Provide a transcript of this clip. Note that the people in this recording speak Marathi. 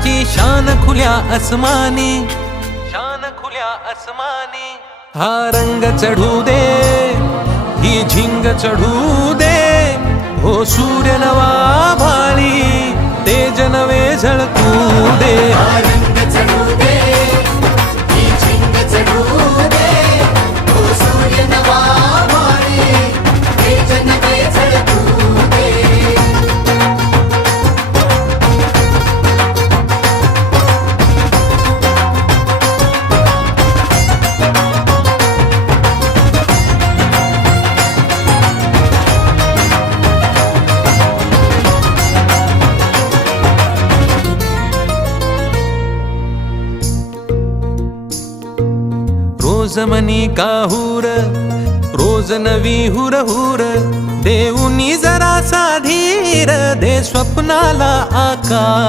राजाची शान खुल्या आसमानी, शान खुल्या आसमानी. हा रंग चढू दे, ही झिंग चढू दे, हो सूर्य नवा भाळी, तेज नवे झळकू दे. हा रंग चढू दे, ही झिंग चढू दे, हो सूर्य नवा भाळी, तेज नवे झळकू दे. रोज मनी काहूर, रोज नवी हुरहुर, देऊनी जरासा धीर, दे स्वप्नाला आकार.